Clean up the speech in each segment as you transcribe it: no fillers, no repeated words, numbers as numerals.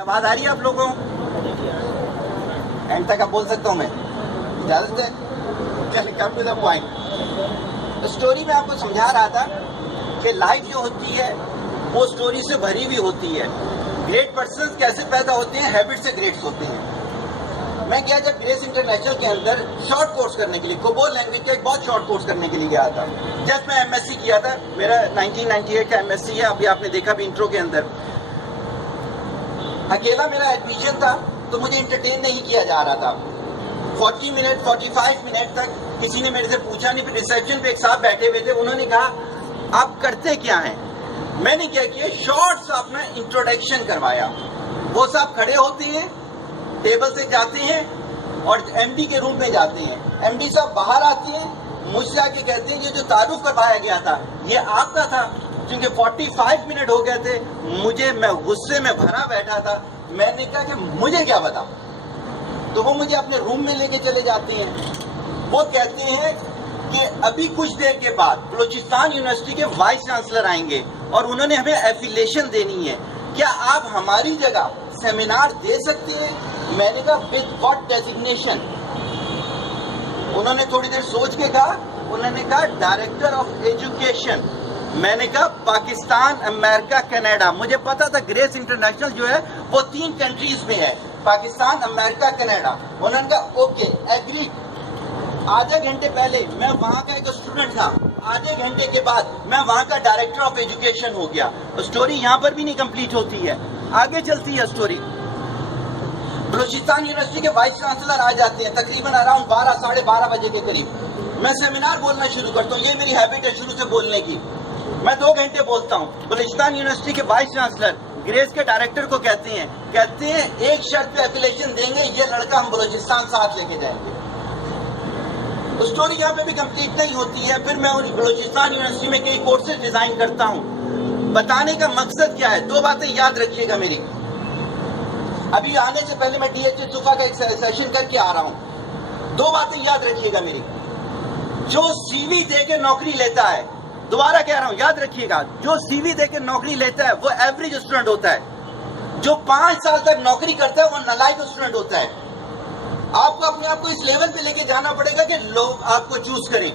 آواز آ رہی ہے آپ لوگوں کو؟ اینڈ تک اب بول سکتا ہوں میں، اجازت ہے؟ چلیے come to the point. Story میں آپ کو سمجھا رہا تھا کہ لائف جو ہوتی ہے وہ اسٹوری سے بھری ہوئی ہوتی ہے. گریٹ پرسنز کیسے پیدا ہوتے ہیں؟ ہیبٹ سے گریٹس ہوتے ہیں. میں گیا جب گریس انٹرنیشنل کے اندر شارٹ کورس کرنے کے لیے، کوبول لینگویج کا ایک بہت شارٹ کورس کرنے کے لیے گیا تھا. جب میں ایم ایس سی کیا تھا، میرا 1998 کا ایم ایس سی ہے، ابھی آپ نے دیکھا بھی انٹرو کے اندر. اکیلا میرا ایڈمیشن تھا تو مجھے انٹرٹین نہیں کیا جا رہا تھا. 40 منٹ 45 منٹ تک کسی نے میرے سے پوچھا نہیں. پھر ریسیپشن پہ ایک صاحب بیٹھے ہوئے تھے، انہوں نے کہا آپ کرتے کیا ہیں؟ میں نے کیا کیا، شارٹ سا اپنا انٹروڈکشن کروایا. وہ صاحب کھڑے ہوتے ہیں، ٹیبل سے جاتے ہیں اور ایم ڈی کے روم میں جاتے ہیں. ایم ڈی صاحب باہر آتے ہیں، مجھ سے آ کے کہتے ہیں یہ جو تعارف کروایا گیا تھا یہ آپ کا تھا. کیونکہ 45 منٹ ہو گئے تھے، میں غصے میں بھرا بیٹھا تھا. میں نے کہا کہ مجھے کیا بتا. تو وہ مجھے اپنے روم میں لے کے چلے جاتے ہیں. وہ کہتے ہیں کہ ابھی کچھ دیر کے بعد بلوچستان یونیورسٹی کے وائس چانسلر آئیں گے اور انہوں نے ہمیں ایفیلیشن دینی ہے، کیا آپ ہماری جگہ سیمینار دے سکتے ہیں؟ میں نے کہا ود واٹ ڈیزگنیشن؟ انہوں نے تھوڑی دیر سوچ کے کہا، انہوں نے کہا ڈائریکٹر آف ایجوکیشن. میں نے کہا پاکستان، امریکہ، کینیڈا. مجھے پتا تھا گریس انٹرنیشنل جو ہے وہ 3 کنٹریز میں ہے، پاکستان، امریکہ، کینیڈا. انہوں نے کہا اوکے ایگری. آدھے گھنٹے پہلے میں وہاں کا ایک اسٹوڈنٹ تھا، آدھے گھنٹے کے بعد میں وہاں کا ڈائریکٹر آف ایجوکیشن ہو گیا. اسٹوری یہاں پر بھی نہیں کمپلیٹ ہوتی ہے، آگے چلتی ہے اسٹوری. بلوچستان یونیورسٹی کے وائس چانسلر آ جاتے ہیں تقریباً اراؤنڈ 12 ساڑھے 12 بجے کے قریب. میں سیمینار بولنا شروع کرتا ہوں، یہ میری ہیبٹ ہے شروع سے بولنے کی. میں 2 گھنٹے بولتا ہوں. بلوچستان یونیورسٹی کے وائس چانسلر گریس کے ڈائریکٹر کو کہتے ہیں ایک شرط پہ ایفیلیشن دیں گے، یہ لڑکا ہم بلوچستان ساتھ لے کے جائیں گے. اسٹوری یہاں پہ بھی کمپلیٹ نہیں ہوتی ہے. پھر میں بلوچستان یونیورسٹی میں کئی کورسز ڈیزائن کرتا ہوں. بتانے کا مقصد کیا ہے؟ 2 باتیں یاد رکھیے گا میری. ابھی آنے سے پہلے میں ڈی ایچ ایس صفا کا ایک سیشن کر کے آ رہا ہوں. 2 باتیں یاد رکھیے گا میری. جو سی وی دے کے نوکری لیتا ہے، دوبارہ کہہ رہا ہوں یاد رکھیے گا، جو سی وی دے کے نوکری لیتا ہے وہ ایوریج اسٹوڈنٹ ہوتا ہے. جو 5 سال تک نوکری کرتا ہے وہ نالائق اسٹوڈنٹ ہوتا ہے. آپ کو اپنے آپ کو اس لیول پہ لے کے جانا پڑے گا کہ لوگ آپ کو چوز کریں.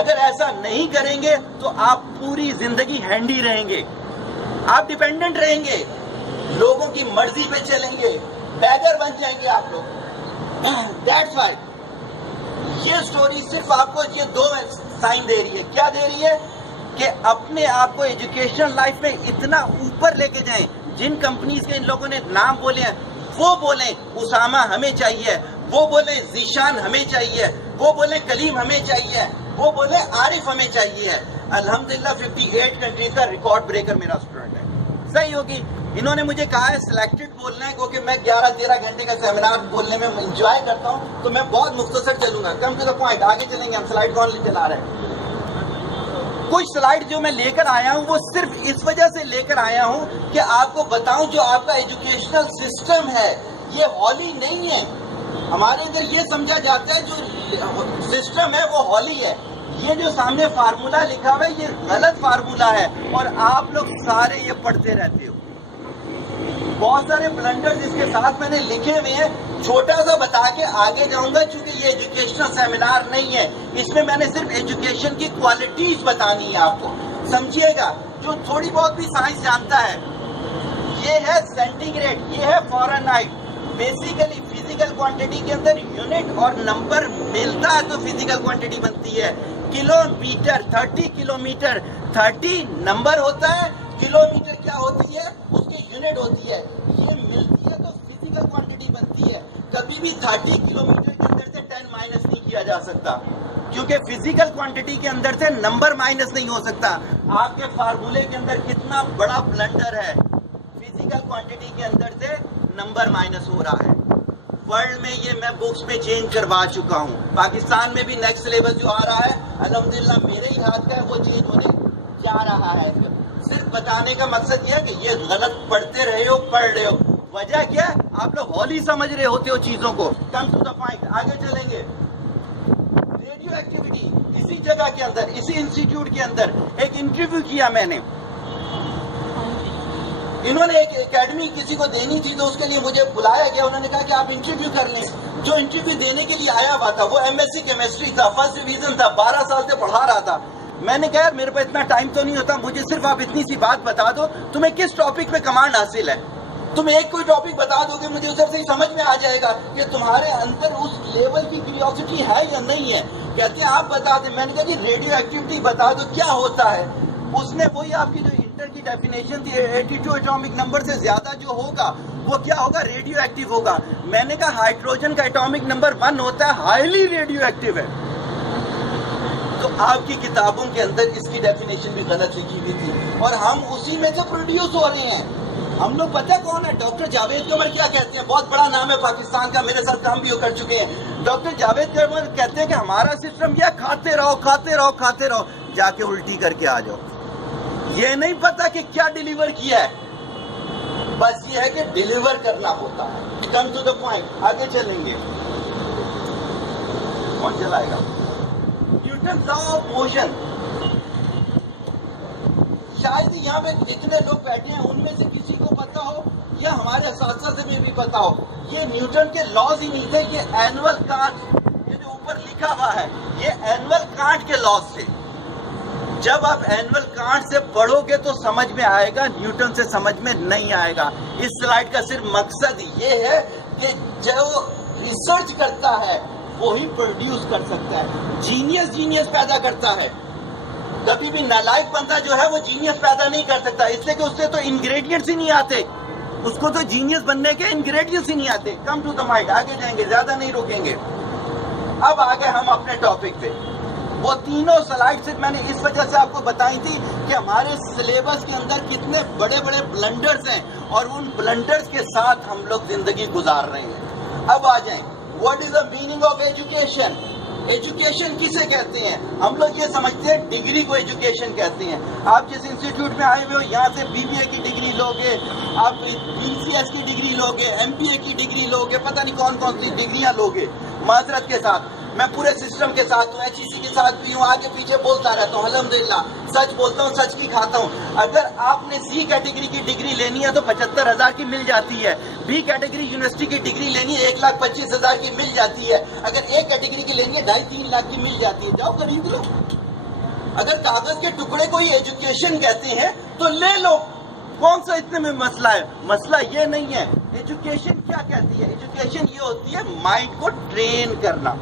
اگر ایسا نہیں کریں گے تو آپ پوری زندگی ہینڈی رہیں گے، آپ ڈیپینڈنٹ رہیں گے، لوگوں کی مرضی پہ چلیں گے، بیگر بن جائیں گے آپ لوگ. دیٹس وائی یہ سٹوری صرف آپ کو یہ 2 سائن دے رہی ہے. کیا دے رہی ہے؟ کہ اپنے آپ کو ایجوکیشن لائف میں اتنا اوپر لے کے جائیں. جن کمپنیز کے ان لوگوں نے نام بولے ہیں وہ بولیں اسامہ ہمیں چاہیے، وہ بولیں ذیشان ہمیں چاہیے، وہ بولیں کلیم ہمیں چاہیے، وہ بولیں عارف ہمیں چاہیے. الحمدللہ 58 کنٹریز کا ریکارڈ بریکر میرا اسٹوڈنٹ ہے. صحیح ہوگی. انہوں نے مجھے کہا ہے سلیکٹڈ بولنا ہے کیونکہ میں 11-13 گھنٹے کا سیمینار بولنے میں انجوائے کرتا ہوں، تو میں بہت مختصر چلوں گا. کم ٹو دا پوائنٹ، آگے چلیں گے. ہم سلائڈ کون چلا رہے ہیں؟ کچھ سلائڈ جو میں لے کر آیا ہوں وہ صرف اس وجہ سے لے کر آیا ہوں کہ آپ کو بتاؤں جو آپ کا ایجوکیشنل سسٹم ہے یہ ہولی نہیں ہے. ہمارے اندر یہ سمجھا جاتا ہے جو سسٹم ہے وہ ہولی ہے. یہ جو سامنے فارمولا لکھا ہوا ہے یہ غلط فارمولا ہے اور آپ لوگ سارے یہ پڑھتے رہتے ہو. بہت سارے بلنڈرز اس کے ساتھ میں نے لکھے ہوئے ہیں، چھوٹا سا بتا کے آگے جاؤں گا چونکہ یہ ایجوکیشنل سیمینار نہیں ہے. اس میں میں نے صرف ایجوکیشن کی کوالٹیز بتانی ہے آپ کو. سمجھیے گا، جو تھوڑی بہت بھی سائنس جانتا ہے، یہ ہے سینٹی گریڈ، یہ ہے فارنہائٹ. بیسیکلی فزیکل کوانٹٹی کے اندر یونٹ اور نمبر ملتا ہے تو فزیکل کوانٹٹی بنتی ہے. کلو میٹر 30 کلو میٹر 30 نمبر ہوتا ہے، کلو میٹر کیا ہوتی ہے؟ اس کی یونٹ ہوتی ہے. یہ ملتی ہے تو فزیکل کوانٹٹی بنتی ہے. کبھی بھی 30 کلو میٹر کے اندر سے 10 مائنس نہیں کیا جا سکتا کیونکہ فزیکل کوانٹٹی کے اندر سے نمبر مائنس نہیں ہو سکتا. آپ کے فارمولے کے اندر کتنا بڑا بلنڈر ہے، فزیکل کوانٹٹی کے اندر سے نمبر مائنس ہو رہا ہے. ورلڈ میں یہ میں بکس میں چینج کروا چکا ہوں. پاکستان میں بھی نیکسٹ سلیبس جو آ رہا ہے الحمدللہ میرے ہی ہاتھ کا ہے، وہ چینج ہونے جا رہا ہے. صرف بتانے کا مقصد یہ ہے کہ یہ غلط پڑھتے رہے ہو، پڑھ رہے ہو. وجہ کیا ہے؟ آپ لوگ ہولی سمجھ رہے ہوتے ہو چیزوں کو. کم ٹو دا پوائنٹ، آگے چلیں گے. ریڈیو ایکٹیویٹی اسی جگہ کے اندر، اسی انسٹیٹیوٹ کے اندر ایک انٹرویو کیا میں نے. انہوں نے ایک اکیڈمی کسی کو دینی تھی تو اس کے لیے مجھے بلایا گیا. انہوں نے کہا کہ آپ انٹرویو کر لیں. جو انٹرویو دینے کے لیے آیا ہوا تھا وہ MSc کیمسٹری تھا, فرسٹ ڈویژن تھا, 12 سال سے پڑھا رہا تھا. میں نے کہا میرے پاس اتنا ٹائم تو نہیں ہوتا, مجھے صرف آپ اتنی سی بات بتا دو, تمہیں کس ٹاپک پہ کمانڈ حاصل ہے. تم ایک کوئی ٹاپک بتا دو گے مجھے ادھر سے ہی سمجھ میں آ جائے گا کہ تمہارے اندر اس لیول کی کیوریوسٹی ہے یا نہیں ہے. کہتے ہیں آپ بتا دیں. میں نے کہا جی ریڈیو ایکٹیویٹی بتا دو کیا ہوتا ہے. اس نے وہی آپ کی جو انٹر کی ڈیفینیشن تھی 82 اٹامک نمبر سے زیادہ جو ہوگا وہ کیا ہوگا, ریڈیو ایکٹیو ہوگا. میں نے کہا ہائیڈروجن کا اٹامک نمبر 1 ہوتا ہے, ہائیلی ریڈیو ایکٹیو ہے. تو آپ کی کتابوں کے اندر اس کی ڈیفینیشن بھی غلط لکھی ہوئی تھی اور ہم اسی میں سے پروڈیوس ہو رہے ہیں. ہم لوگ پتہ کون ہے, ڈاکٹر جاوید قمر کیا کہتے ہیں, بہت بڑا نام ہے پاکستان کا, میرے ساتھ کام بھی کر چکے ہیں. ڈاکٹر جاوید قمر کہتے ہیں کہ ہمارا سسٹم یہ کھاتے رہو کھاتے رہو کھاتے رہو, جا کے الٹی کر کے آ جاؤ. یہ نہیں پتا کہ کیا ڈیلیور کیا ہے, بس یہ ہے کہ ڈیلیور کرنا ہوتا ہے. Come to the point. آگے چلیں گے. کون چلائے گا؟ Newton law of motion. شاید یہاں پہ جتنے لوگ بیٹھے ہیں ان میں سے کسی کو پتا ہو یا ہمارے اساتذہ سے بھی پتا ہو, یہ نیوٹن کے لاز ہی نہیں تھے, یہ اینول کانٹ, یہ جو اوپر لکھا ہوا ہے یہ اینول کانٹ کے لاز تھے. جب آپ اینول کانٹ سے پڑھو گے تو سمجھ میں آئے گا, نیوٹن سے سمجھ میں نہیں آئے گا. اس سلائیڈ کا صرف مقصد یہ ہے کہ جو ریسرچ کرتا ہے وہی پروڈیوس کر سکتا ہے. جینیس پیدا کرتا ہے. کبھی بھی نالائق بندہ جو ہے وہ جینیس پیدا نہیں کر سکتا, اس لیے کہ اس سے تو انگریڈینٹس ہی نہیں آتے. اس کو تو جینیس بننے کے انگریڈینٹس ہی نہیں آتے. Come to the mind. آگے جائیں گے, زیادہ نہیں روکیں گے. اب آگے ہم اپنے ٹاپک پہ. وہ تینوں سلائیڈ صرف میں نے اس وجہ سے آپ کو بتائی تھی کہ ہمارے سلیبس کے اندر کتنے بڑے بڑے بلنڈرز ہیں اور ان بلنڈرز کے ساتھ ہم لوگ زندگی گزار رہے ہیں. اب آ جائیں, what is the meaning of education. Education کسے کہتے ہیں؟ ہم لوگ یہ سمجھتے ہیں ڈگری کو ایجوکیشن کہتے ہیں. آپ جس انسٹیٹیوٹ میں آئے ہوئے ہو یہاں سے BBA کی ڈگری لوگے, آپ BCS کی ڈگری لوگے, MBA کی ڈگری لوگے, پتہ نہیں کون کون سی ڈگریاں لوگے. معذرت کے ساتھ میں پورے سسٹم کے ساتھ ہوں, HEC کے ساتھ بھی ہوں, آگے پیچھے بولتا رہتا ہوں. الحمدللہ سچ بولتا ہوں, سچ کی کھاتا ہوں. اگر آپ نے C کیٹیگری کی ڈگری لینی ہے تو 75,000 کی مل جاتی ہے. B کیٹیگری یونیورسٹی کی ڈگری لینی ہے 1,25,000 کی مل جاتی ہے. اگر A کیٹیگری کی لینی ہے 2.5-3 لاکھ کی مل جاتی ہے. جاؤ خرید لو. اگر کاغذ کے ٹکڑے کو ہی ایجوکیشن کہتے ہیں تو لے لو. کون سا اتنے میں مسئلہ ہے؟ مسئلہ یہ نہیں ہے. ایجوکیشن کیا کہتی ہے؟ ایجوکیشن یہ ہوتی ہے مائنڈ کو ٹرین کرنا.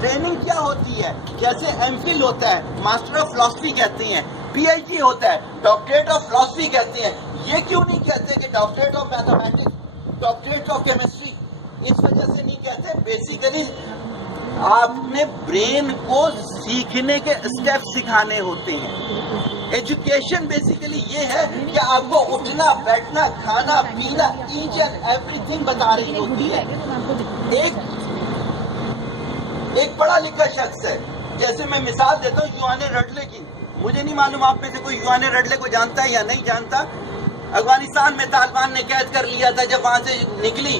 ٹریننگ کیا ہوتی ہے؟ جیسے MPhil ہوتا ہے, ماسٹر آف فلاسفی کہتے ہیں. PhD ہوتا ہے, ڈاکٹریٹ آف فلاسفی کہتے ہیں. یہ کیوں نہیں کہتے کہ doctorate of mathematics, doctorate of chemistry? اس وجہ سے نہیں کہتے, بیسیکلی آپ نے برین کو سیکھنے کے اسٹیپ سکھانے ہوتے ہیں. ایجوکیشن بیسیکلی یہ ہے کہ آپ کو اٹھنا بیٹھنا کھانا پینا ایچ اینڈ ایوری تھنگ بتا رہی ہوتی ہے. ایک پڑھا لکھا شخص ہے, جیسے میں مثال دیتا ہوں یوہان رڈلے کی. مجھے نہیں معلوم آپ میں سے کوئی یوہان رڈلے کو جانتا ہے یا نہیں جانتا. افغانستان میں طالبان نے قید کر لیا تھا, جب وہاں سے نکلی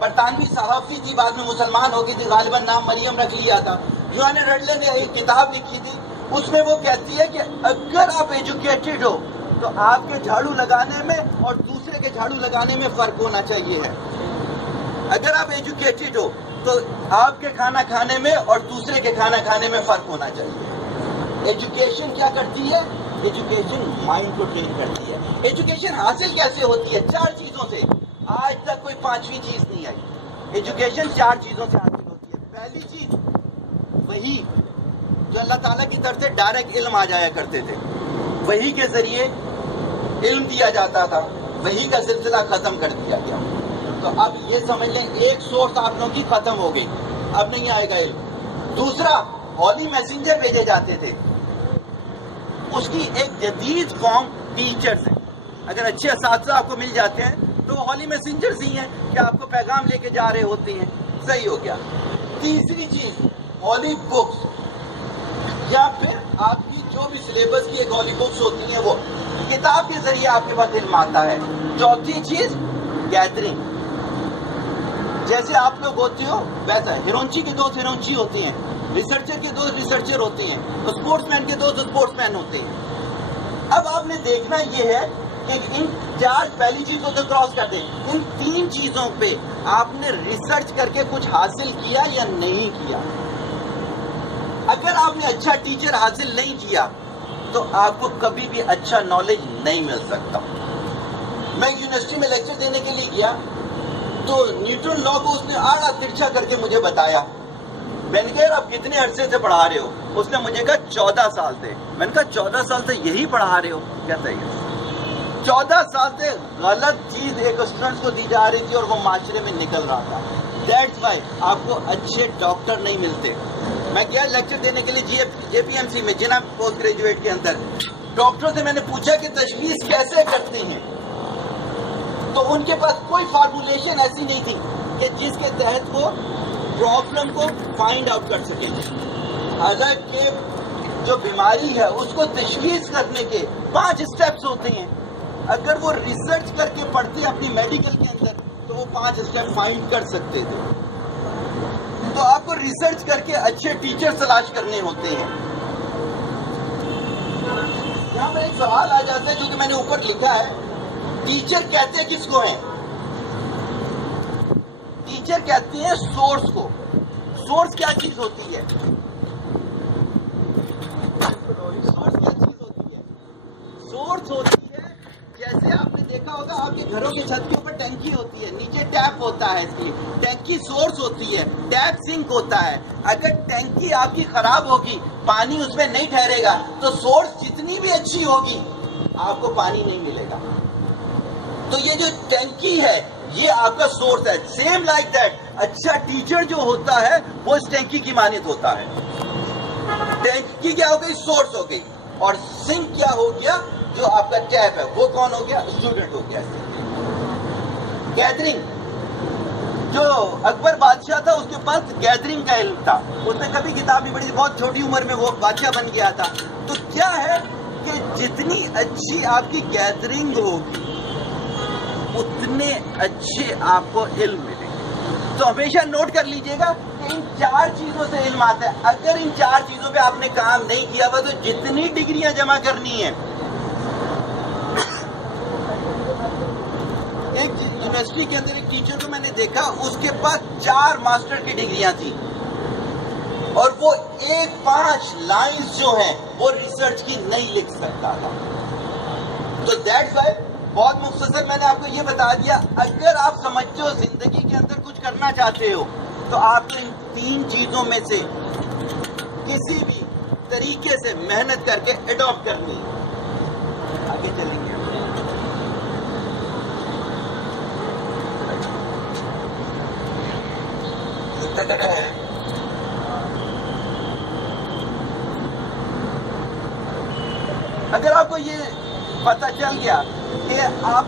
برطانوی صحافی تھی, بعد میں مسلمان ہو گئی تھی, غالباً نام مریم رکھ لیا تھا. یوہان رڈلے نے ایک کتاب لکھی تھی, اس میں وہ کہتی ہے کہ اگر آپ ایجوکیٹڈ ہو تو آپ کے جھاڑو لگانے میں اور دوسرے کے جھاڑو لگانے میں فرق ہونا چاہیے ہے. اگر آپ ایجوکیٹڈ ہو تو آپ کے کھانا کھانے میں اور دوسرے کے کھانا کھانے میں فرق ہونا چاہیے. ایجوکیشن کیا کرتی ہے؟ ایجوکیشن مائنڈ کو ٹرین کرتی ہے. ایجوکیشن حاصل کیسے ہوتی ہے؟ 4 چیزوں سے. آج تک کوئی 5ویں چیز نہیں آئی. ایجوکیشن 4 چیزوں سے حاصل ہوتی ہے. پہلی چیز وہی جو اللہ تعالیٰ کی طرف سے ڈائریکٹ علم آ جایا کرتے تھے, وہی کے ذریعے علم دیا جاتا تھا, وہی کا سلسلہ ختم کر دیا گیا. تو اب یہ سمجھ لیں ایک سورس آپ لوگوں کی ختم ہو گئی, اب نہیں آئے گا علم. دوسرا, ہولی میسنجر بھیجے جاتے تھے, اس کی ایک جدید فارم ٹیچرز ہیں. اگر اچھے اساتذہ آپ کو مل جاتے ہیں تو وہ ہولی میسنجرز ہی ہیں کہ آپ کو پیغام لے کے جا رہے ہوتے ہیں. صحیح ہو گیا. تیسری چیز ہولی بکس, یا پھر آپ کی جو بھی سلیبس کی ایک ہولی بکس ہوتی ہیں وہ کتاب کے ذریعے آپ کے پاس علم آتا ہے. چوتھی چیز گیدرنگ, جیسے آپ لوگ ہوتے ہو ویسا. ہیرونچی کے دوست ہیرونچی ہوتے ہیں, ریسرچر کے دوست ریسرچر ہوتے ہیں, اسپورٹس مین کے دوست اسپورٹس مین ہوتے ہیں. اب آپ نے دیکھنا یہ ہے کہ ان 4 پہلی چیز کو تو کراس کر دیں، ان 3 چیزوں پہ آپ نے ریسرچ کر کے کچھ حاصل کیا یا نہیں کیا؟ اگر آپ نے اچھا ٹیچر حاصل نہیں کیا تو آپ کو کبھی بھی اچھا نالج نہیں مل سکتا. میں یونیورسٹی میں لیکچر دینے کے لیے گیا تو نیوٹن لا کو اس نے آڑا ترچھا کر کے مجھے بتایا. میں نے کہا آپ کتنے عرصے سے پڑھا رہے ہو؟ اس نے مجھے کہا 14 سال سے. میں نے کہا 14 سال سے یہی پڑھا رہے ہو؟ کہتا ہے 14 سال سے غلط چیز ایک اسٹوڈنٹ کو دی جا رہی تھی اور وہ معاشرے میں نکل رہا تھا. دیٹس وائی آپ کو اچھے ڈاکٹر نہیں ملتے. میں گیا لیکچر دینے کے لیے جے پی ایم سی میں جناب پوسٹ گریجویٹ کے اندر. ڈاکٹروں سے میں نے پوچھا کہ تشخیص کیسے کرتے ہیں، تو ان کے پاس کوئی فارمولیشن ایسی نہیں تھی کہ جس کے تحت وہ پرابلم کو فائنڈ آؤٹ کر سکیں. حالانکہ جو بیماری ہے اس کو تشخیص کرنے کے 5 اسٹیپس ہوتے ہیں. اگر وہ ریسرچ کر کے پڑھتے اپنی میڈیکل کے اندر تو وہ 5 اسٹیپ فائنڈ کر سکتے تھے. تو آپ کو ریسرچ کر کے اچھے ٹیچر تلاش کرنے ہوتے ہیں. یہاں پر ایک سوال آ جاتا ہے جو کہ میں نے اوپر لکھا ہے، ٹیچر کہتے کس کو ہیں؟ ٹیچر کہتے ہیں سورس کو. سورس کیا چیز ہوتی ہے؟ سورس ہوتی ہے جیسے آپ نے دیکھا ہوگا آپ کے گھروں کے چھت کے اوپر ٹینکی ہوتی ہے، نیچے ٹیپ ہوتا ہے. اس کی ٹینکی سورس ہوتی ہے، ٹیپ سنک ہوتا ہے. اگر ٹینکی آپ کی خراب ہوگی، پانی اس میں نہیں ٹھہرے گا تو سورس جتنی بھی اچھی ہوگی آپ کو پانی نہیں ملے گا. تو یہ جو ٹینکی ہے یہ آپ کا سورس ہے. سیم لائک دیٹ اچھا ٹیچر جو ہوتا ہے وہ اس ٹینکی کی مانند ہوتا ہے. ٹینکی کیا ہو گئی؟ سورس ہو گئی. اور سنک کیا ہو گیا؟ جو آپ کا ٹیپ ہے. وہ کون ہو گیا؟ اسٹوڈنٹ ہو گیا. گیدرنگ، جو اکبر بادشاہ تھا اس کے پاس گیدرنگ کا علم تھا. اس نے کبھی کتاب نہیں پڑھی، بہت چھوٹی عمر میں وہ بادشاہ بن گیا تھا. تو کیا ہے کہ جتنی اچھی آپ کی گیدرنگ ہوگی اتنے اچھے آپ کو علم ملے گا. تو ہمیشہ نوٹ کر لیجئے گا کہ ان 4 چیزوں سے علم آتا ہے. اگر ان 4 چیزوں پہ آپ نے کام نہیں کیا ہوا تو جتنی ڈگریاں جمع کرنی ہیں. ایک یونیورسٹی کے اندر ایک ٹیچر کو میں نے دیکھا، اس کے پاس 4 ماسٹر کی ڈگریاں تھیں اور وہ 5 لائنز جو ہیں وہ ریسرچ کی نہیں لکھ سکتا تھا. تو دیٹس وائی بہت مختصر میں نے آپ کو یہ بتا دیا. اگر آپ سمجھتے ہو زندگی کے اندر کچھ کرنا چاہتے ہو تو آپ کو ان 3 چیزوں میں سے کسی بھی طریقے سے محنت کر کے اڈاپٹ کرنی ہے. آگے چلیں گے. اگر آپ کو یہ پتہ چل گیا کہ آپ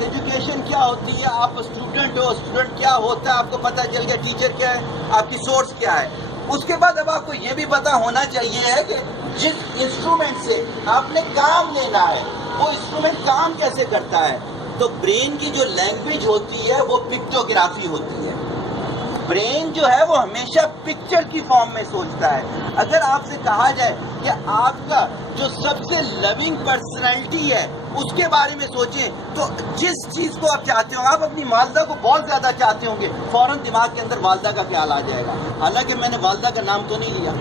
ایجوکیشن کیا ہوتی ہے، آپ اسٹوڈنٹ ہو، اسٹوڈنٹ کیا ہوتا ہے آپ کو پتہ چل گیا، ٹیچر کیا ہے، آپ کی سورس کیا ہے. اس کے بعد اب آپ کو یہ بھی پتہ ہونا چاہیے ہے کہ جس انسٹرومنٹ سے آپ نے کام لینا ہے وہ انسٹرومنٹ کام کیسے کرتا ہے. تو برین کی جو لینگویج ہوتی ہے وہ پکٹوگرافی ہوتی ہے. برین جو ہے وہ ہمیشہ پکچر کی فارم میں سوچتا ہے. اگر آپ سے کہا جائے کہ آپ کا جو سب سے لونگ پرسنالٹی ہے اس کے بارے میں سوچیں تو جس چیز کو آپ چاہتے ہو، آپ اپنی والدہ کو بہت زیادہ چاہتے ہوں گے، فوراً دماغ کے اندر والدہ کا خیال آ جائے گا. حالانکہ میں نے والدہ کا نام تو نہیں لیا.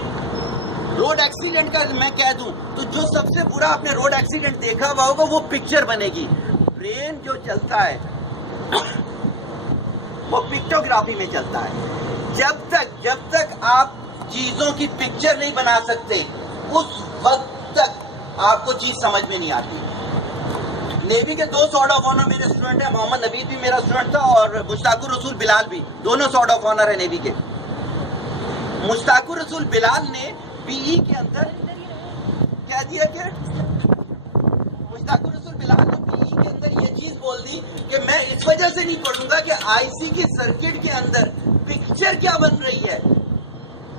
روڈ ایکسیڈنٹ کا میں کہہ دوں تو جو سب سے برا آپ نے روڈ ایکسیڈنٹ دیکھا ہوا ہوگا وہ پکچر بنے گی. برین جو چلتا ہے وہ پکٹوگرافی میں چلتا ہے. جب تک آپ چیزوں کی پکچر نہیں بنا سکتے اس وقت تک آپ کو چیز سمجھ میں نہیں آتی. نیوی کے 2 سارڈ آف آنر میرے اسٹوڈنٹ ہیں. محمد نوید بھی میرا اسٹوڈنٹ تھا اور مشتاق الرسول بلال بھی، دونوں سارڈ آف آنر ہیں نیوی کے. مشتاق الرسول بلال نے بی ای کے اندر کیا دیا کہ مشتاق الرسول بلال نے بی ای کے اندر یہ چیز بول دی کہ میں اس وجہ سے نہیں پڑھوں گا کہ آئی سی کی سرکٹ کے اندر پکچر کیا بن رہی ہے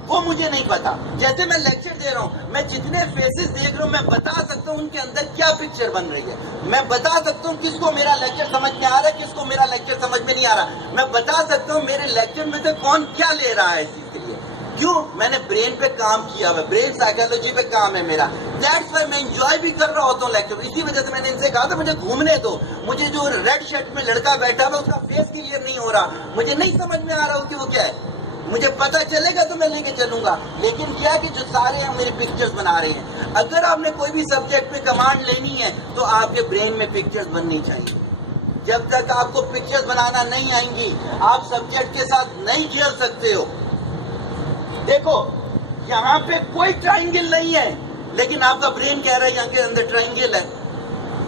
وہ مجھے نہیں پتا. جیسے میں لیکچر دے رہا ہوں، میں جتنے فیسز دیکھ رہا ہوں میں بتا سکتا ہوں ان کے اندر کیا پکچر بن رہی ہے. میں بتا سکتا ہوں کس کو میرا لیکچر سمجھ میں آ رہا ہے، کس کو میرا لیکچر سمجھ میں نہیں آ رہا. میں بتا سکتا ہوں میرے لیکچر میں سے کون کیا لے رہا ہے اس چیز کے لیے. کیوں؟ میں نے برین پہ کام کیا ہوا، برین سائیکالوجی پہ کام ہے میرا. دیٹس وائی میں انجوائے بھی کر رہا ہوتا ہوں لیکچر. اسی وجہ سے میں نے ان سے کہا تھا مجھے گھومنے دو. مجھے جو ریڈ شرٹ میں لڑکا بیٹھا ہوا اس کا فیس کلیئر نہیں ہو رہا، مجھے نہیں سمجھ میں آ رہا کہ وہ کیا ہے. مجھے پتا چلے گا تو میں لے کے چلوں گا. لیکن کیا کہ جو سارے ہم میرے پکچرز بنا رہے ہیں. اگر آپ نے کوئی بھی سبجیکٹ پہ کمانڈ لینی ہے تو آپ کے برین میں پکچرز بننی چاہیے. جب تک آپ کو پکچرز بنانا نہیں آئیں گی آپ سبجیکٹ کے ساتھ نہیں کھیل سکتے ہو. دیکھو یہاں پہ کوئی ٹرائنگل نہیں ہے لیکن آپ کا برین کہہ رہا ہے یہاں کے اندر ٹرائنگل ہے.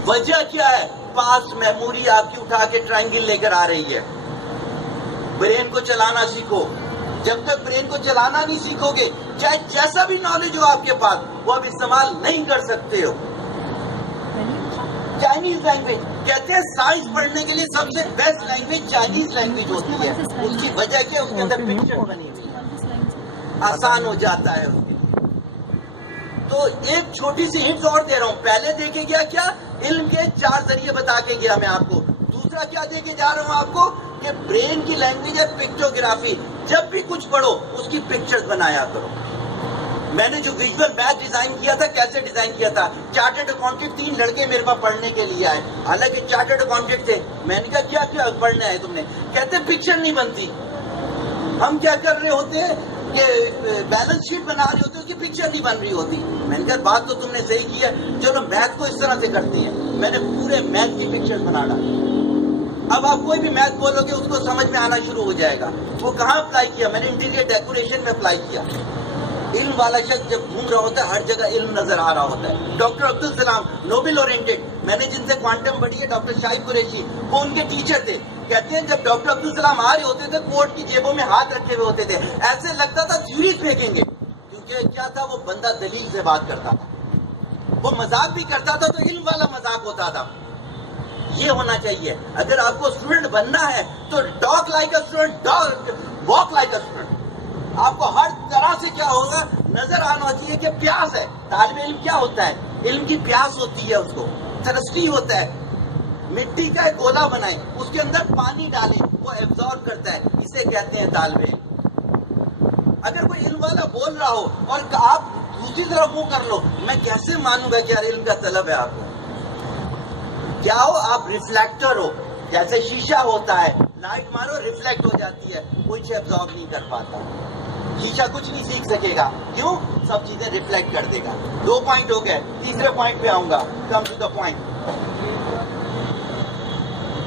وجہ کیا ہے؟ پاسٹ میموری آپ کی اٹھا کے ٹرائنگل لے کر آ رہی ہے. برین کو چلانا سیکھو. جب تک برین کو چلانا نہیں سیکھو گے چاہے جیسا بھی نالج ہو آپ کے پاس وہ آپ استعمال نہیں کر سکتے ہو. چائنیز لینگویج کہتے ہیں سائنس پڑھنے کے لیے سب سے بیسٹ لینگویج چائنیز لینگویج ہوتی ہے. اس کی وجہ کیا؟ اس کے اندر پکچر بنی ہوئی ہے، آسان ہو جاتا ہے اس کے لیے. تو ایک چھوٹی سی ہنٹس اور دے رہا ہوں. پہلے دے کے گیا کیا؟ علم کے 4 ذریعے بتا کے گیا میں آپ کو. دوسرا کیا دے کے جا رہا ہوں آپ کو کہ برین کی لینگویج ہے پکچوگرافی. جب بھی کچھ پڑھو اس کی پکچرز بنایا کرو. میں نے جو ویژول میپ ڈیزائن کیا تھا کیسے ڈیزائن کیا تھا؟ چارٹرڈ اکاؤنٹنٹ 3 لڑکے میرے پاس پڑھنے کے لیے آئے، حالانکہ چارٹرڈ اکاؤنٹنٹ تھے. میں نے کہا کیا کیا پڑھنے آئے تم نے؟ کہتے پکچر نہیں بنتی. ہم کیا کر رہے ہوتے ہیں کہ بیلنس شیٹ بنا رہے ہوتے ہیں اس کی پکچر نہیں بن رہی ہوتی. میں نے کہا بات تو تم نے صحیح کی ہے، چلو میتھ کو اس طرح سے کرتے ہیں. میں نے پورے میتھ کی پکچر بنا ڈالی. اب آپ کوئی بھی میتھ بولو گے اس کو سمجھ میں آنا شروع ہو جائے گا. وہ کہاں اپلائی کیا؟ میں نے انٹیریئر ڈیکوریشن میں اپلائی کیا. علم والا شخص جب گھوم رہا ہوتا ہے ہر جگہ علم نظر آ رہا ہوتا ہے. ڈاکٹر عبدالسلام نوبل اورینٹڈ، میں نے جن سے کوانٹم پڑھی ہے ڈاکٹر شاہد قریشی، وہ ان کے ٹیچر تھے. کہتے ہیں جب ڈاکٹر عبدالسلام آ رہے ہوتے تھے کوٹ کی جیبوں میں ہاتھ رکھے ہوئے ہوتے تھے، ایسے لگتا تھا تھیوری پھینکیں گے. کیونکہ کیا تھا؟ وہ بندہ دلیل سے بات کرتا تھا. وہ مذاق بھی کرتا تھا تو علم والا مذاق ہوتا تھا. یہ ہونا چاہیے. اگر آپ کو اسٹوڈنٹ بننا ہے تو talk like a student, walk like a student. آپ کو ہر طرح سے کیا ہوگا نظر آنا چاہیے کہ پیاس ہے. طالب علم کیا ہوتا ہے؟ علم کی پیاس ہوتی ہے، اس کو تھرسٹی ہوتا ہے. مٹی کا ایک گولا بنائیں، اس کے اندر پانی ڈالیں، وہ ایبزارب کرتا ہے، اسے کہتے ہیں طالب علم. اگر کوئی علم والا بول رہا ہو اور آپ دوسری طرف منہ کر لو، میں کیسے مانوں گا کہ یار علم کا طلب ہے آپ کو؟ کیا ہو؟ آپ ریفلیکٹر ہو. جیسے شیشہ ہوتا ہے، لائٹ مارو ریفلیکٹ ہو جاتی ہے، کچھ ایبزارب نہیں کر پاتا. شیشہ کچھ نہیں سیکھ سکے گا. کیوں؟ سب چیزیں ریفلیکٹ کر دے گا. 2 پوائنٹ ہو گئے. تیسرے پوائنٹ پہ آؤں گا. Come to the point.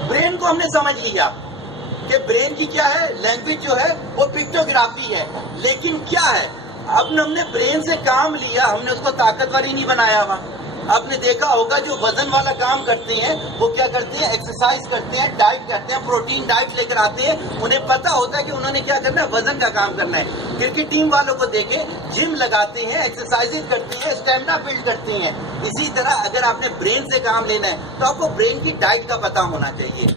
Brain کو ہم نے سمجھ لیا کہ برین کی کیا ہے لینگویج جو ہے وہ پکٹوگرافی ہے. لیکن کیا ہے؟ اب ہم نے برین سے کام لیا، ہم نے اس کو طاقتور ہی نہیں بنایا ہوا. آپ نے دیکھا ہوگا جو وزن والا کام کرتے ہیں وہ کیا کرتے ہیں؟ ایکسرسائز کرتے ہیں، ڈائٹ کرتے ہیں، پروٹین ڈائٹ لے کر آتے ہیں. انہیں پتا ہوتا ہے کہ انہوں نے کیا کرنا ہے، وزن کا کام کرنا ہے. کرکٹ ٹیم والوں کو دیکھیں، جم لگاتے ہیں، ایکسرسائز کرتے ہیں، اسٹیمنا بلڈ کرتے ہیں. اسی طرح اگر آپ نے برین سے کام لینا ہے تو آپ کو برین کی ڈائٹ کا پتا ہونا چاہیے.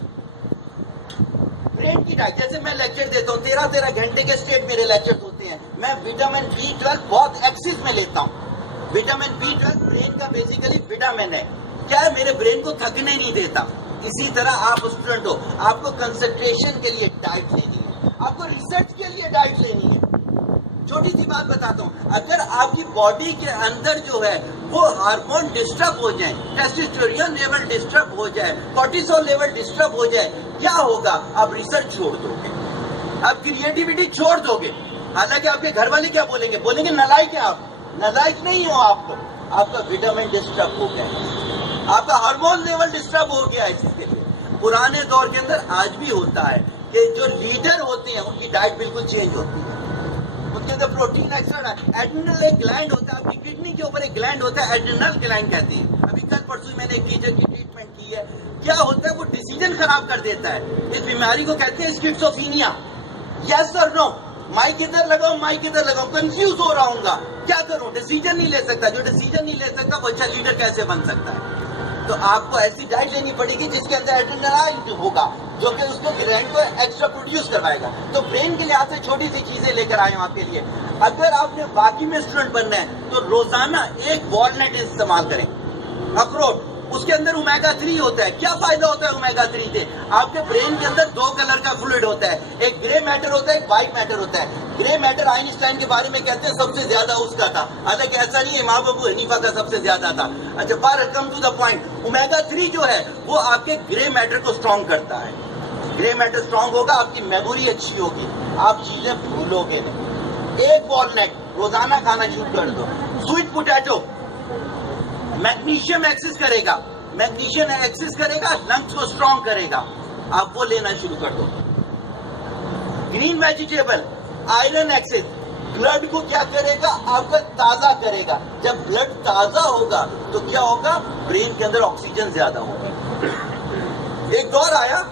برین کی ڈائٹ، جیسے میں لیکچر دیتا ہوں 13 گھنٹے کے اسٹیٹ میرے لیکچر ہوتے ہیں. میں وٹامن B12 بہت ایکسس میں لیتا ہوں. وٹامن B12 برین کا بیسیکلی وٹامن ہے. کیا ہے؟ میرے برین کو تھکنے نہیں دیتا. اسی طرح آپ اسٹوڈنٹ ہو، آپ کو کنسنٹریشن کے لیے ڈائٹ لینی ہے، آپ کو ریسرچ کے لیے ڈائٹ لینی ہے. چھوٹی سی بات بتاتا ہوں، اگر آپ کی باڈی کے اندر جو ہے وہ ہارمون ڈسٹرب ہو جائیں، ٹیسٹوسٹیرون لیول ڈسٹرب ہو جائے، کورٹیسول لیول ڈسٹرب ہو جائے، کیا ہوگا؟ آپ ریسرچ چھوڑ دو گے، آپ کریٹیوٹی چھوڑ دو گے. حالانکہ آپ کے گھر والے کیا بولیں گے؟ بولیں گے نالائق ہیں آپ. نالائق نہیں ہو آپ کو، آپ کا وٹامن ڈسٹرب ہو گیا، آپ کا ہارمون لیول ڈسٹرب ہو گیا. اس کے لیے پرانے دور کے اندر آج بھی ہوتا ہے کہ جو لیڈر ہوتے ہیں ان کی ڈائٹ بالکل چینج ہوتی ہے. ان کے اندر پروٹین ایکسٹرا. ایڈرینل ایک گلینڈ ہوتا ہے، آپ کی کڈنی کے اوپر ایک گلینڈ ہوتا ہے، ایڈرینل گلینڈ کہتے ہیں. ابھی کل پرسوں میں نے ایک ٹیچر کی ٹریٹمنٹ کی ہے. کیا ہوتا ہے؟ وہ ڈیسیجن خراب کر دیتا ہے. اس بیماری کو کہتے ہیں اسکیزوفرینیا. یس اور نو، مائک ادھر لگاؤ، مائک ادھر لگاؤ، کنفیوز ہو رہا ہوں گا، کیا کروں؟ ڈیسیجن نہیں لے سکتا. جو ڈیسیجن نہیں لے سکتا وہ اچھا لیڈر کیسے بن سکتا ہے؟ تو آپ کو ایسی ڈائٹ لینی پڑے گی جس کے اندر ایڈرینل ہوگا جو کہ اس کو گلینڈ کو ایکسٹرا پروڈیوس کروائے گا. تو برین کے لحاظ سے چھوٹی سی چیزیں لے کر آئے ہوں آپ کے لیے. اگر آپ نے باقی میں اسٹوڈنٹ بننا ہے تو روزانہ ایک والنٹ استعمال کریں، اخروٹ. اس کے اندر اومیگا 3 ہوتا ہے. کیا فائدہ ہوتا ہے اومیگا 3 سے؟ آپ کے برین کے اندر 2 کلر کا فلوئڈ ہوتا ہے. ایک گرے میٹر ہوتا ہے, ایک وائٹ میٹر ہوتا ہے. گرے میٹر آئنسٹائن کے بارے میں کہتے ہیں سب سے زیادہ اس کا تھا, حالانکہ ایسا نہیں ہے, امام ابو حنیفہ کا سب سے زیادہ تھا. اچھا, بہرحال come to the point, omega 3 جو ہے وہ آپ کے گرے میٹر کو اسٹرانگ کرتا ہے. گرے میٹر اسٹرانگ ہوگا, آپ کی میموری اچھی ہوگی, آپ چیزیں بھولو گے نہیں. ایک والنٹ روزانہ کھانا شروع کر دو. سویٹ پوٹیٹو میگنیشیم ایکسس کرے گا, میگنیشیم ایکسس کرے گا, لنگس کو اسٹرانگ کرے گا, آپ وہ لینا شروع کر دو. Green vegetable iron excess, blood کو کیا کرے گا, آپ کا تازہ کرے گا. جب بلڈ تازہ ہوگا تو کیا ہوگا, برین کے اندر آکسیجن زیادہ ہوگا. ایک دور آیا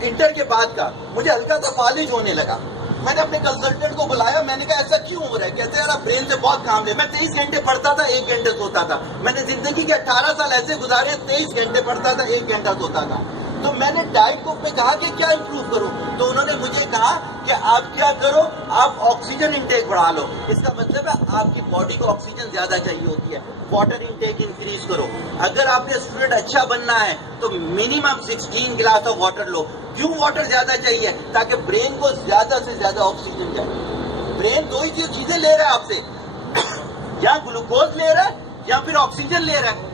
انٹر کے بعد کا, مجھے ہلکا سا فالج ہونے لگا. میں نے اپنے کنسلٹنٹ کو بلایا, میں نے کہا ایسا کیوں ہو رہا ہے؟ کہتے ہیں یار برین سے بہت کام لے. میں 23 گھنٹے پڑھتا تھا, 1 گھنٹے سوتا تھا. میں نے زندگی کے 18 سال ایسے گزارے, 23 گھنٹے پڑھتا تھا, 1 گھنٹہ سوتا تھا. تو میں نے ڈائٹ کو پہ کہا کہ کیا امپروو کروں, تو انہوں نے مجھے کہا کہ آپ کیا کرو, آپ آکسیجن انٹیک بڑھا لو. اس کا مطلب ہے آپ کی باڈی کو آکسیجن زیادہ چاہیے ہوتی ہے. واٹر انٹیک انکریز کرو. اگر آپ نے اسٹوڈنٹ اچھا بننا ہے تو منیمم 16 گلاس آف واٹر لو. کیوں واٹر زیادہ چاہیے؟ تاکہ برین کو زیادہ سے زیادہ آکسیجن جائے. برین دو ہی چیزیں لے رہا ہے آپ سے, یا گلوکوز لے رہا ہے یا پھر آکسیجن لے رہا ہے.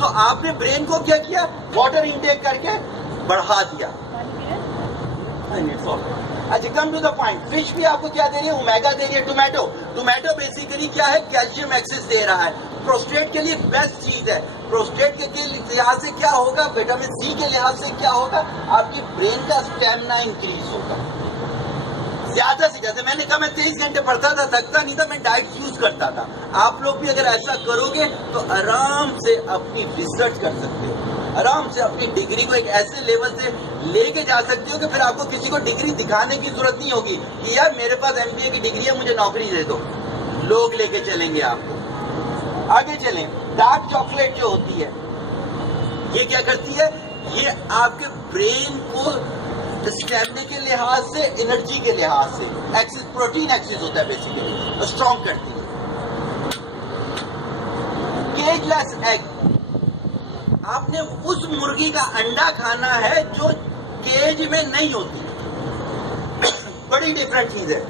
تو آپ نے برین کو کیا کیا, واٹر انٹیک کر کے بڑھا دیا. اچھا, come to the point, fish بھی آپ کو کیا دے رہی ہے, اومیگا دے رہی ہے. ٹومیٹو, ٹومیٹو بیسیکلی کیا ہے, کیلشیم ایکسس دے رہا ہے. پروسٹیٹ کے لیے بیسٹ چیز ہے. پروسٹیٹ کے لحاظ سے کیا ہوگا, وٹامن سی کے لحاظ سے کیا ہوگا, آپ کی برین کا اسٹیمنا انکریز ہوگا زیادہ سے زیادہ. میں نے کہا میں 23 گھنٹے پڑھتا تھا, تھکتا نہیں تھا, میں ڈائٹ یوز کرتا تھا. آپ لوگ بھی اگر ایسا کرو گے تو آرام سے اپنی ریسرچ کر سکتے ہو, آرام سے اپنی ڈگری کو ایک ایسے لیول سے لے کے جا سکتے ہو کہ پھر آپ کو کسی کو ڈگری دکھانے کی ضرورت نہیں ہوگی کہ یار میرے پاس MBA کی ڈگری ہے, مجھے نوکری دے دو. لوگ لے کے چلیں گے آپ کو. آگے چلیں. ڈارک چاکلیٹ جو ہوتی ہے یہ کیا کرتی ہے, یہ آپ کے برین کو اسٹیمنا کے لحاظ سے, انرجی کے لحاظ سے, ایکسس پروٹین ایکسس ہوتا ہے بیسیکلی, اسٹرانگ کرتی ہے. کیج لیس ایگ, آپ نے اس مرغی کا انڈا کھانا ہے جو کیج میں نہیں ہوتی. بڑی ڈفرنٹ چیز ہے.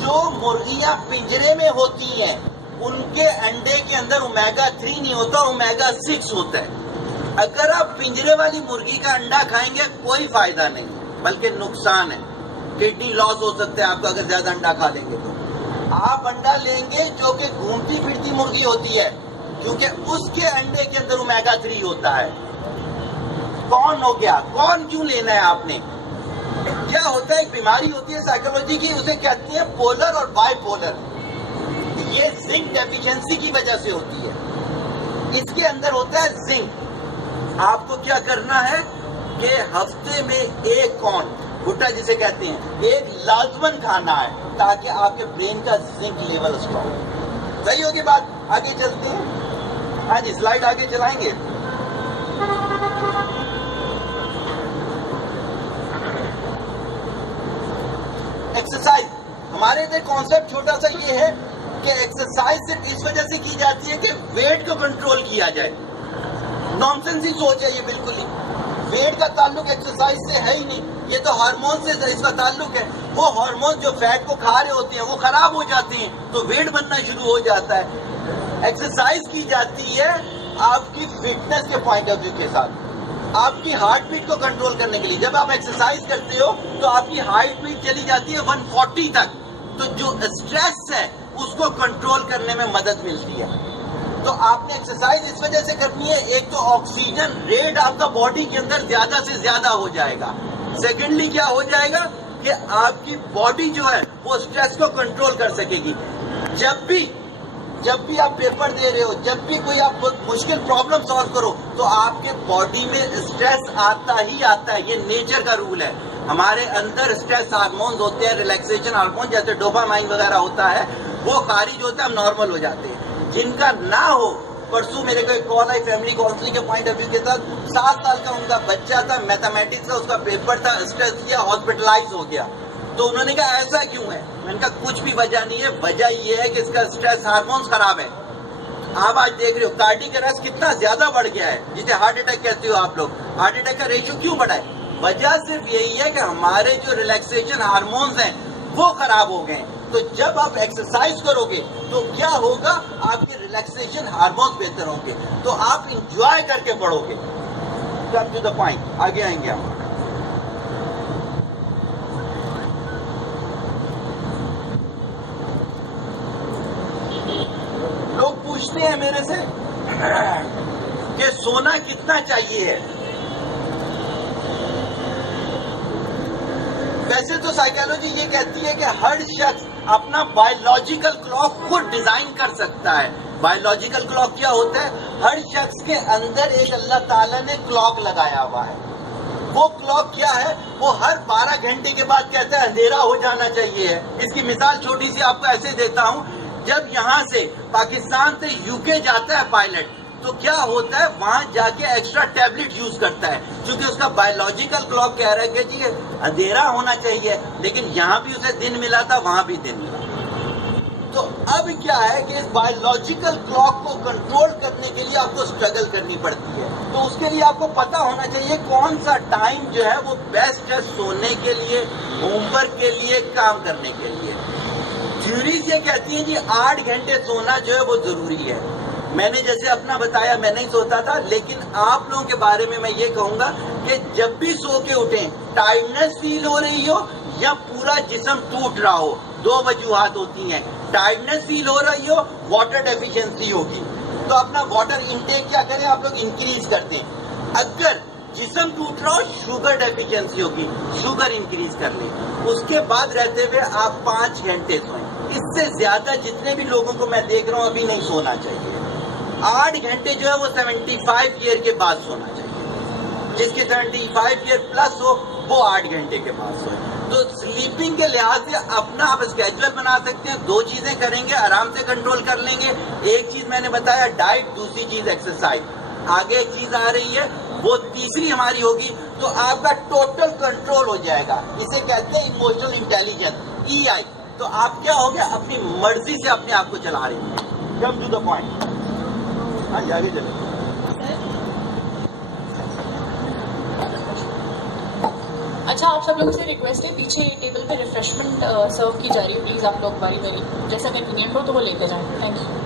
جو مرغیاں پنجرے میں ہوتی ہیں ان کے انڈے کے اندر اومیگا 3 نہیں ہوتا, اومیگا 6 ہوتا ہے. اگر آپ پنجرے والی مرغی کا انڈا کھائیں گے کوئی فائدہ نہیں, بلکہ نقصان ہے. کڈنی لاس ہو سکتا ہے آپ کا اگر زیادہ انڈا کھا لیں گے. تو آپ انڈا لیں گے جو کہ گھومتی پھرتی مرغی ہوتی ہے, کیونکہ اس کے انڈے کے اندر اومیگا 3 ہوتا ہے. کون ہو گیا, کون کیوں لینا ہے آپ نے؟ کیا ہوتا ہے, ایک بیماری ہوتی ہے سائیکولوجی کی, اسے کہتے ہیں پولر اور بائی پولر. یہ زنک ڈیفیشنسی کی وجہ سے ہوتی ہے. اس کے اندر ہوتا ہے زنک. آپ کو کیا کرنا ہے کہ ہفتے میں ایک کون بھٹا جسے کہتے ہیں, ایک لازمن کھانا ہے تاکہ آپ کے برین کا زنک لیول اسٹرانگ ہو. صحیح ہوگی بات. آگے چلتے ہیں. ہاں جی, سلائیڈ آگے چلائیں گے. ایکسرسائز. ہمارے ادھر کانسیپٹ چھوٹا سا یہ ہے کہ ایکسرسائز صرف اس وجہ سے کی جاتی ہے کہ ویٹ کو کنٹرول کیا جائے. نانسنس ہی سوچ ہے یہ بالکل ہی. ویٹ کا تعلق ایکسرسائز سے ہے ہی نہیں, یہ تو ہارمون سے اس کا تعلق ہے. وہ ہارمون جو فیٹ کو کھا رہے ہوتے ہیں وہ خراب ہو جاتے ہیں تو ویٹ بننا شروع ہو جاتا ہے. ایکسرسائز کی جاتی ہے آپ کی فٹنس کے پوائنٹ آف ویو کے ساتھ, آپ کی ہارٹ بیٹ کو کنٹرول کرنے کے لیے. جب آپ ایکسرسائز کرتے ہو تو آپ کی ہارٹ بیٹ چلی جاتی ہے 140 تک, تو جو اسٹریس ہے اس کو کنٹرول کرنے میں مدد ملتی ہے. تو آپ نے ایکسرسائز اس وجہ سے کرنی ہے, ایک تو آکسیجن ریٹ آپ کا باڈی کے اندر زیادہ سے زیادہ ہو جائے گا. سیکنڈلی کیا ہو جائے گا کہ آپ کی باڈی جو ہے وہ اسٹریس کو کنٹرول کر سکے گی. جب بھی آپ پیپر دے رہے ہو, جب بھی کوئی آپ مشکل پرابلم سالو کرو تو آپ کے باڈی میں اسٹریس آتا ہی آتا ہے. یہ نیچر کا رول ہے. ہمارے اندر اسٹریس ہارمونز ہوتے ہیں, ریلیکسیشن ہارمون جیسے ڈوپامائن وغیرہ ہوتا ہے, وہ خارج ہوتا ہے, ہم نارمل ہو جاتے ہیں. جن کا نہ ہو, پرسوں میرے کو ایک کال آئی فیملی کاؤنسلنگ کے پوائنٹ آف ویو کے ساتھ, 7 سال کا ان کا بچہ تھا, میتھمیٹکس کا اس کا پیپر تھا, اسٹریس کیا, ہاسپٹلائز ہو گیا. تو انہوں نے کہا ایسا کیوں ہے؟ میں نے کہا کچھ بھی وجہ نہیں ہے, وجہ یہ ہے کہ اس کا اسٹریس ہارمونز خراب ہے. آپ آج دیکھ رہے ہو کارڈیک اریسٹ کتنا زیادہ بڑھ گیا ہے, جسے ہارٹ اٹیک کہتے ہو آپ لوگ. ہارٹ اٹیک کا ریشیو کیوں بڑھا ہے؟ وجہ صرف یہی ہے کہ ہمارے جو ریلیکسیشن ہارمونز ہیں وہ خراب ہو گئے ہیں. تو جب آپ ایکسرسائز کرو گے تو کیا ہوگا, آپ کے ریلیکسیشن ہارمونز بہتر ہوں گے, تو آپ انجوائے کر کے پڑھو گے. ٹو دا پوائنٹ, آگے آئیں گے ہم. لوگ پوچھتے ہیں میرے سے کہ سونا کتنا چاہیے ہے. ویسے تو سائیکالوجی یہ کہتی ہے کہ ہر شخص اپنا بایولوجیکل کلاک خود ڈیزائن کر سکتا ہے. بایولوجیکل کلاک کیا ہوتا ہے؟ ہر شخص کے اندر ایک اللہ تعالیٰ نے کلاک لگایا ہوا ہے. وہ کلاک کیا ہے؟ وہ ہر 12 گھنٹے کے بعد کہتا ہے اندھیرا ہو جانا چاہیے. اس کی مثال چھوٹی سی آپ کو ایسے دیتا ہوں. جب یہاں سے پاکستان سے یو کے جاتا ہے پائلٹ, تو کیا ہوتا ہے, وہاں جا کے ایکسٹرا ٹیبلٹ یوز کرتا ہے, کیونکہ اس کا بایولوجیکل کلاک کہہ رہا ہے کہ جی اندھیرا ہونا چاہیے, لیکن یہاں بھی اسے دن ملا تھا, وہاں بھی دن ملا. تو اب کیا ہے کہ اس بایولوجیکل کلاک کو کنٹرول کرنے کے لیے آپ کو اسٹرگل کرنی پڑتی ہے. تو اس کے لیے آپ کو پتا ہونا چاہیے کون سا ٹائم جو ہے وہ بیسٹ ہے سونے کے لیے, ہوم ورک کے لیے, کام کرنے کے لیے. تھیوریز یہ کہتی ہیں جی 8 گھنٹے سونا جو ہے وہ ضروری ہے. میں نے جیسے اپنا بتایا, میں نہیں سوتا تھا, لیکن آپ لوگوں کے بارے میں یہ کہوں گا کہ جب بھی سو کے اٹھیں, ٹائرڈنس فیل ہو رہی ہو یا پورا جسم ٹوٹ رہا ہو, 2 وجوہات ہوتی ہیں. ٹائرڈنس فیل ہو رہی ہو, واٹر ڈیفیشنسی ہوگی, تو اپنا واٹر انٹیک کیا کریں آپ لوگ, انکریز کرتے ہیں. اگر جسم ٹوٹ رہا ہو, شوگر ڈیفیشنسی ہوگی, شوگر انکریز کر لیں. اس کے بعد رہتے ہوئے آپ 5 گھنٹے سوئیں. اس سے زیادہ جتنے بھی لوگوں کو میں دیکھ رہا ہوں ابھی نہیں سونا چاہیے. 8 گھنٹے جو ہے وہ 75 ایئر کے بعد سونا چاہیے. جس کے 75 ایئر پلس ہو وہ 8 گھنٹے کے بعد سوئے. تو سلیپنگ کے لحاظ سے اپنا آپ اسکیجول بنا سکتے ہیں. 2 چیزیں کریں گے, آرام سے کنٹرول کر لیں گے. ایک چیز میں نے بتایا ڈائٹ, دوسری چیز ایکسرسائز. آگے ایک چیز آ رہی ہے وہ تیسری ہماری ہوگی, تو آپ کا ٹوٹل کنٹرول ہو جائے گا. اسے کہتے ہیں ایموشنل انٹیلیجنس, EI. تو آپ کیا ہو گیا, اپنی مرضی سے اپنے آپ کو چلا رہے ہیں. Come to the point. ہاں جی, آگے چلیں. اچھا, آپ سب لوگوں سے ریکویسٹ ہے, پیچھے ٹیبل پہ ریفریشمنٹ سرو کی جا رہی ہے, پلیز آپ لوگ باری باری جیسا کنوینئنٹ ہو تو وہ لیتے جائیں. Thank you.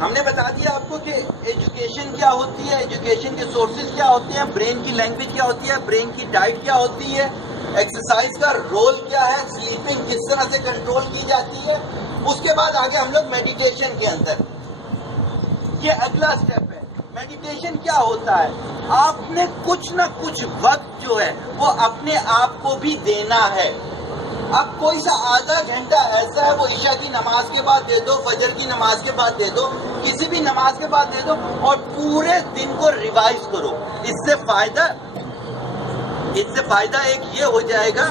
ہم نے بتا دیا آپ کو کہ ایجوکیشن کیا ہوتی ہے, ایجوکیشن کے سورسز کیا ہوتے ہیں, برین کی لینگویج کیا ہوتی ہے, برین کی ڈائٹ کیا ہوتی ہے, ایکسرسائز کا رول کیا ہے, سلیپنگ کس طرح سے کنٹرول کی جاتی ہے. اس کے بعد آگے ہم لوگ میڈیٹیشن کے اندر, یہ اگلا اسٹیپ ہے. میڈیٹیشن کیا ہوتا ہے, آپ نے کچھ نہ کچھ وقت جو ہے وہ اپنے آپ کو بھی دینا ہے. اب کوئی سا آدھا گھنٹہ ایسا ہے وہ عشاء کی نماز کے بعد دے دو, فجر کی نماز کے بعد دے دو, کسی بھی نماز کے بعد دے دو, اور پورے دن کو ریوائز کرو. اس سے فائدہ ایک یہ ہو جائے گا